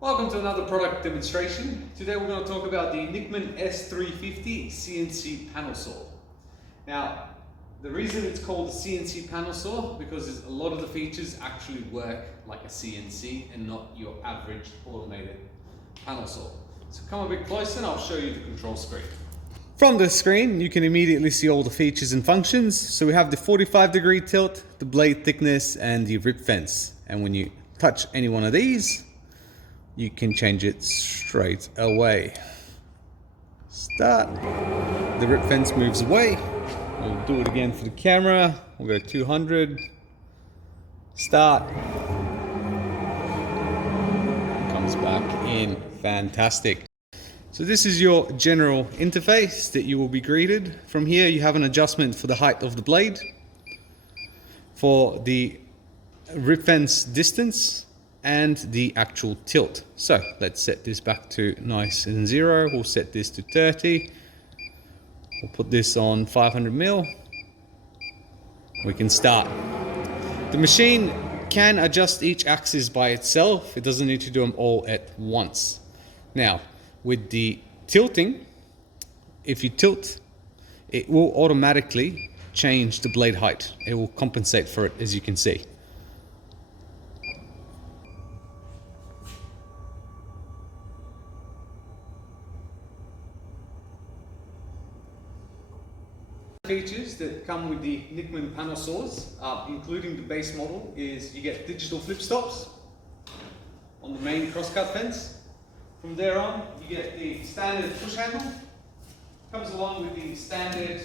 Welcome to another product demonstration. Today we're going to talk about the NikMann-S350-cnc panel saw. Now, the reason it's called a CNC panel saw because a lot of the features actually work like a CNC and not your average automated panel saw. So come a bit closer and I'll show you the control screen. From the screen, you can immediately see all the features and functions. So we have the 45-degree tilt, the blade thickness, and the rip fence. And when you touch any one of these, you can change it straight away. Start. The rip fence moves away. We'll do it again for the camera. We'll go 200. Start. Comes back in. Fantastic. So this is your general interface that you will be greeted. From here you have an adjustment for the height of the blade, for the rip fence distance, and the actual tilt. So let's set this back to nice and 0. We'll set this to 30. We'll put this on 500 mil. We can start. The machine can adjust each axis by itself. It doesn't need to do them all at once. Now, with the tilting, if you tilt, it will automatically change the blade height. It will compensate for it, as you can see. Features that come with the NikMann panel saws, including the base model, is you get digital flip stops on the main crosscut fence. From there on, you get the standard push handle. Comes along with the standard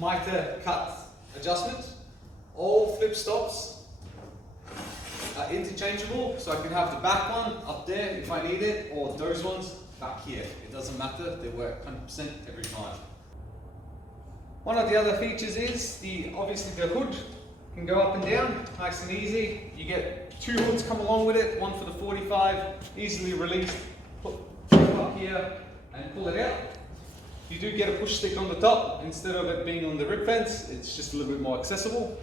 mitre cut adjustment. All flip stops are interchangeable, so I can have the back one up there if I need it, or those ones back here. It doesn't matter, they work 100% every time. One of the other features is obviously the hood can go up and down, nice and easy. You get 2 hoods come along with it, one for the 45, easily released, put it up here and pull it out. You do get a push stick on the top instead of it being on the rip fence. It's just a little bit more accessible.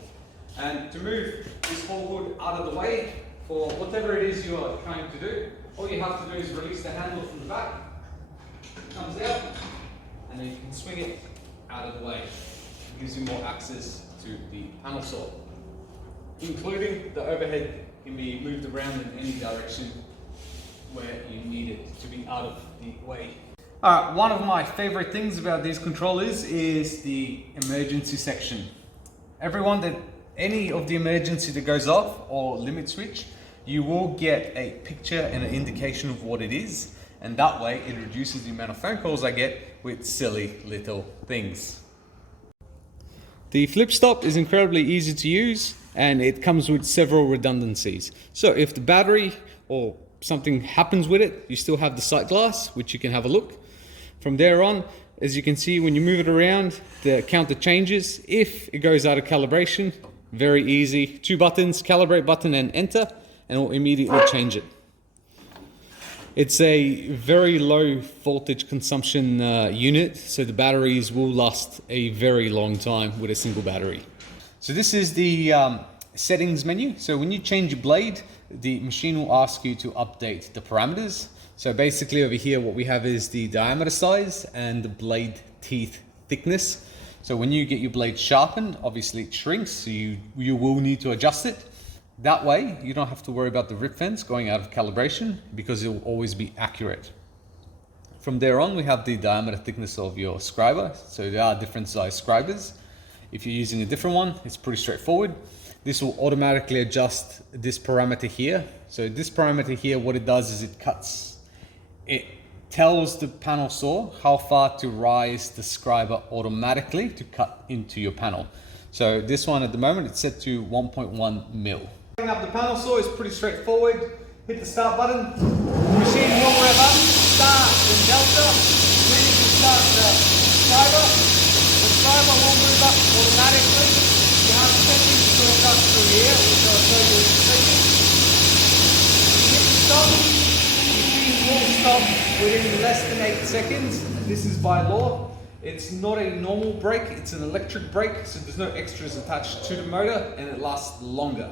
And to move this whole hood out of the way for whatever it is you are trying to do, all you have to do is release the handle from the back. It comes out and then you can swing it out of the way. It gives you more access to the panel saw, including the overhead can be moved around in any direction where you need it to be out of the way. Alright, one of my favorite things about these controllers is the emergency section. Any of the emergency that goes off or limit switch, you will get a picture and an indication of what it is. And that way it reduces the amount of phone calls I get with silly little things. The flip stop is incredibly easy to use and it comes with several redundancies. So if the battery or something happens with it, you still have the sight glass, which you can have a look. From there on, as you can see, when you move it around, the counter changes. If it goes out of calibration, very easy. 2 buttons, calibrate button and enter, and it will immediately change it. It's a very low voltage consumption unit, so the batteries will last a very long time with a single battery. So this is the settings menu. So when you change your blade, the machine will ask you to update the parameters. So basically over here what we have is the diameter size and the blade teeth thickness. So when you get your blade sharpened, obviously it shrinks, so you will need to adjust it. That way, you don't have to worry about the rip fence going out of calibration because it will always be accurate. From there on, we have the diameter thickness of your scriber. So there are different size scribers. If you're using a different one, it's pretty straightforward. This will automatically adjust this parameter here. So this parameter here, what it does is it tells the panel saw how far to rise the scriber automatically to cut into your panel. So this one at the moment, it's set to 1.1 mil. Setting up the panel saw is pretty straightforward. Hit the start button, the machine will rev up, start, then delta. Then you can start the scriber. The scriber will move up automatically. You have settings to adjust through here, which I'll show you in a second. You hit the stop, the machine will stop within less than 8 seconds. This is by law. It's not a normal brake, it's an electric brake, so there's no extras attached to the motor and it lasts longer.